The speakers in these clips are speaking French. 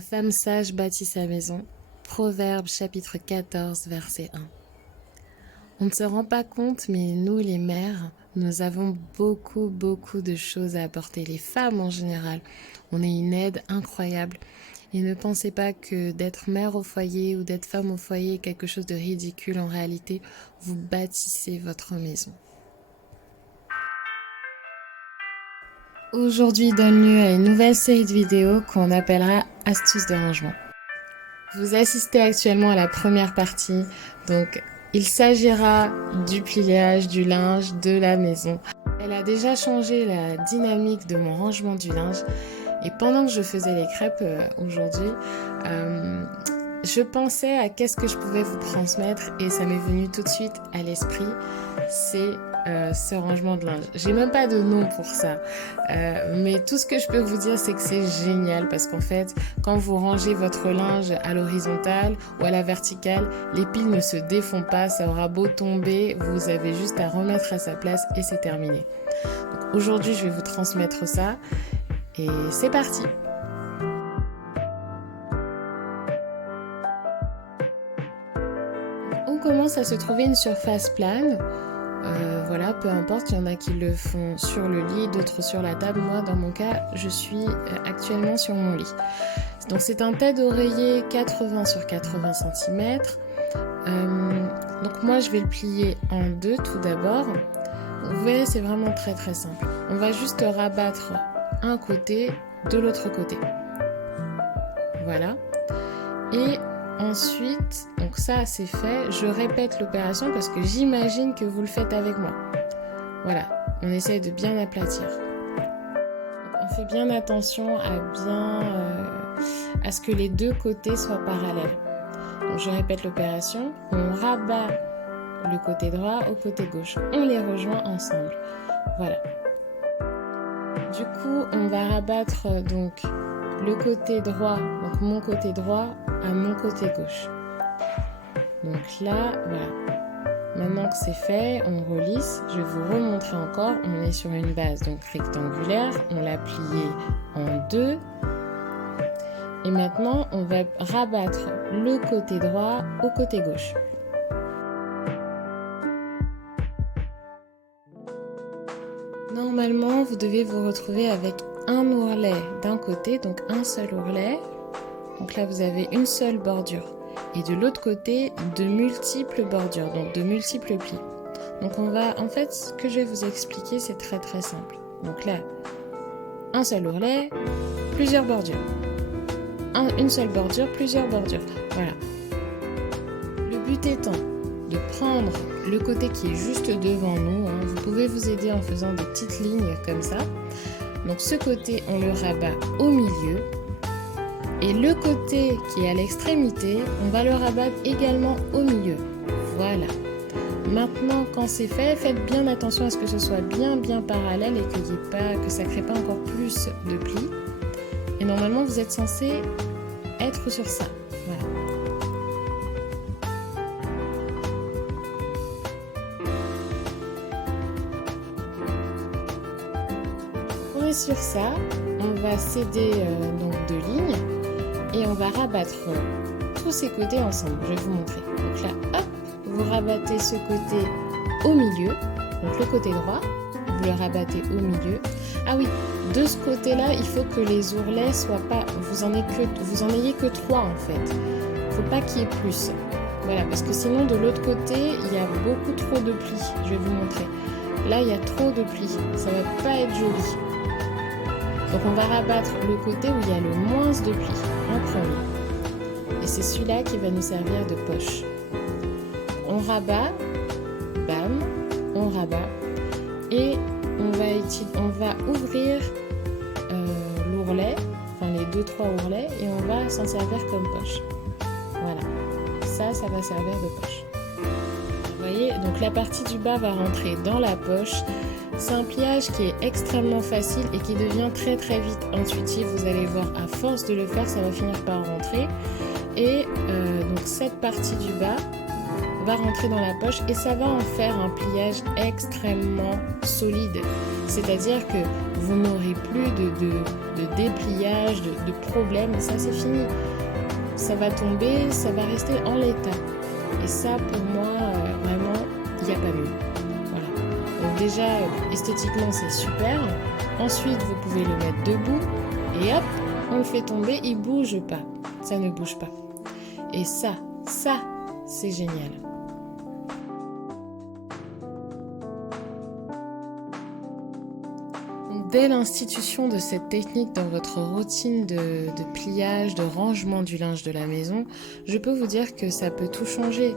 La femme sage bâtit sa maison. Proverbe chapitre 14, verset 1. On ne se rend pas compte, mais nous les mères, nous avons beaucoup de choses à apporter. Les femmes en général, on est une aide incroyable. Et ne pensez pas que d'être mère au foyer ou d'être femme au foyer est quelque chose de ridicule. En réalité, vous bâtissez votre maison. Aujourd'hui donne lieu à une nouvelle série de vidéos qu'on appellera Astuces de rangement. Vous assistez actuellement à la première partie, donc il s'agira du pliage du linge de la maison. Elle a déjà changé la dynamique de mon rangement du linge et pendant que je faisais les crêpes aujourd'hui, je pensais à qu'est-ce que je pouvais vous transmettre et ça m'est venu tout de suite à l'esprit, c'est ce rangement de linge. J'ai même pas de nom pour ça, mais tout ce que je peux vous dire c'est que c'est génial parce qu'en fait quand vous rangez votre linge à l'horizontale ou à la verticale, les piles ne se défont pas, ça aura beau tomber, vous avez juste à remettre à sa place et c'est terminé. Donc aujourd'hui je vais vous transmettre ça et c'est parti. On commence à se trouver une surface plane. Voilà, peu importe, il y en a qui le font sur le lit, d'autres sur la table. Moi, dans mon cas, je suis actuellement sur mon lit. Donc c'est un tas d'oreiller 80 sur 80 cm. Donc moi, je vais le plier en deux tout d'abord. Vous voyez, c'est vraiment très simple. On va juste rabattre un côté de l'autre côté. Voilà. Et ensuite, donc ça c'est fait, je répète l'opération parce que j'imagine que vous le faites avec moi. Voilà, on essaye de bien aplatir. Donc on fait bien attention à ce que les deux côtés soient parallèles. Donc je répète l'opération, on rabat le côté droit au côté gauche, on les rejoint ensemble. Voilà. Du coup, on va rabattre donc le côté droit, donc mon côté droit à mon côté gauche. Donc là, voilà. Maintenant que c'est fait, on relisse. Je vais vous remontrer encore. On est sur une base donc rectangulaire. On l'a plié en deux. Et maintenant, on va rabattre le côté droit au côté gauche. Normalement, vous devez vous retrouver avec un ourlet d'un côté, donc un seul ourlet. Donc là, vous avez une seule bordure. Et de l'autre côté, de multiples bordures, donc de multiples plis. Donc en fait, ce que je vais vous expliquer, c'est très simple. Donc là, un seul ourlet, plusieurs bordures. Une seule bordure, plusieurs bordures. Voilà. Le but étant de prendre le côté qui est juste devant nous. Vous pouvez vous aider en faisant des petites lignes comme ça. Donc ce côté, on le rabat au milieu. Et le côté qui est à l'extrémité, on va le rabattre également au milieu. Voilà. Maintenant, quand c'est fait, faites bien attention à ce que ce soit bien parallèle et que ça ne crée pas encore plus de plis. Et normalement, vous êtes censé être sur ça. Voilà. On est sur ça. On va céder donc deux lignes. Et on va rabattre tous ces côtés ensemble. Je vais vous montrer. Donc là, hop, vous rabattez ce côté au milieu, donc le côté droit, vous le rabattez au milieu. Ah oui, de ce côté-là, il faut que les ourlets soient pas, vous en ayez que 3 en fait. Il ne faut pas qu'il y ait plus. Voilà, parce que sinon de l'autre côté, il y a beaucoup trop de plis. Je vais vous montrer. Là, il y a trop de plis. Ça va pas être joli. Donc on va rabattre le côté où il y a le moins de plis en premier. Et c'est celui-là qui va nous servir de poche. On rabat, bam, on rabat. Et on va ouvrir l'ourlet, enfin les 2-3 ourlets, et on va s'en servir comme poche. Voilà, ça va servir de poche. Vous voyez, donc la partie du bas va rentrer dans la poche. C'est un pliage qui est extrêmement facile et qui devient très vite intuitif. Vous allez voir, à force de le faire, ça va finir par rentrer. Et donc cette partie du bas, va rentrer dans la poche et ça va en faire un pliage extrêmement solide. C'est-à-dire que vous n'aurez plus de dépliage, de problème, ça c'est fini. Ça va tomber, ça va rester en l'état. Et ça, pour moi, vraiment, il n'y a pas mieux. Voilà. Donc déjà, esthétiquement, c'est super. Ensuite, vous pouvez le mettre debout et hop, on le fait tomber, il bouge pas. Ça ne bouge pas. Et ça, c'est génial. Dès l'institution de cette technique dans votre routine de pliage, de rangement du linge de la maison, je peux vous dire que ça peut tout changer.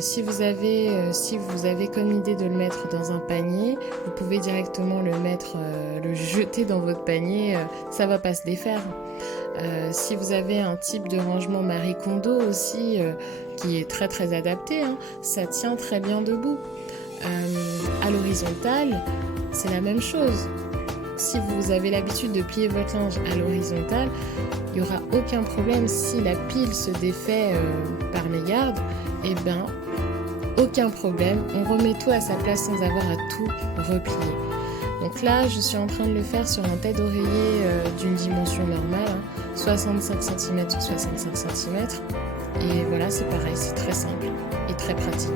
Si vous avez comme idée de le mettre dans un panier, vous pouvez directement le jeter dans votre panier, ça va pas se défaire. Si vous avez un type de rangement Marie Kondo aussi, qui est très très adapté, hein, ça tient très bien debout. À l'horizontale, c'est la même chose. Si vous avez l'habitude de plier votre linge à l'horizontale, il n'y aura aucun problème si la pile se défait par mégarde, et bien aucun problème, on remet tout à sa place sans avoir à tout replier. Donc là, je suis en train de le faire sur un tête d'oreiller d'une dimension normale, hein, 65 cm sur 65 cm. Et voilà, c'est pareil, c'est très simple et très pratique.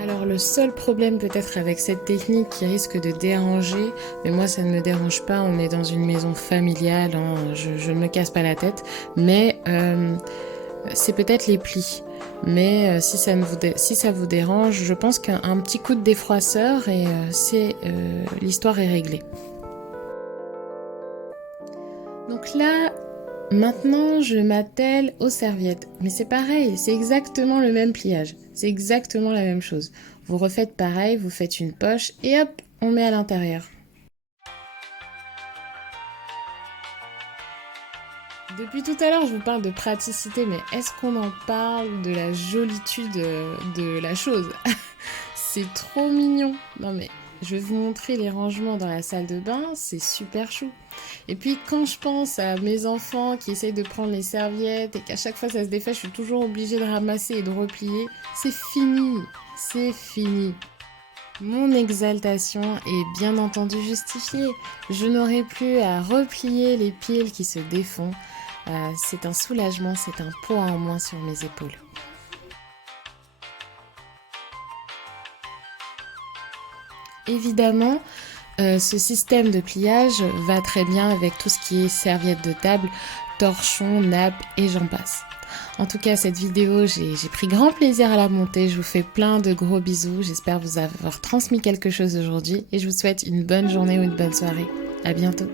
Alors le seul problème peut-être avec cette technique qui risque de déranger, mais moi ça ne me dérange pas, on est dans une maison familiale, hein, je ne me casse pas la tête, mais c'est peut-être les plis. Mais si ça vous dérange, je pense qu'un petit coup de défroisseur et l'histoire est réglée. Donc là, maintenant je m'attelle aux serviettes. Mais c'est pareil, c'est exactement le même pliage. C'est exactement la même chose. Vous refaites pareil, vous faites une poche et hop, on met à l'intérieur. Depuis tout à l'heure, je vous parle de praticité, mais est-ce qu'on en parle de la jolitude de la chose? C'est trop mignon. Non mais, je vais vous montrer les rangements dans la salle de bain, c'est super chou. Et puis quand je pense à mes enfants qui essayent de prendre les serviettes et qu'à chaque fois ça se défait, je suis toujours obligée de ramasser et de replier, c'est fini, c'est fini. Mon exaltation est bien entendu justifiée. Je n'aurai plus à replier les piles qui se défont. C'est un soulagement, c'est un poids en moins sur mes épaules. Évidemment, ce système de pliage va très bien avec tout ce qui est serviette de table, torchon, nappe et j'en passe. En tout cas, cette vidéo, j'ai pris grand plaisir à la monter. Je vous fais plein de gros bisous. J'espère vous avoir transmis quelque chose aujourd'hui et je vous souhaite une bonne journée ou une bonne soirée. À bientôt.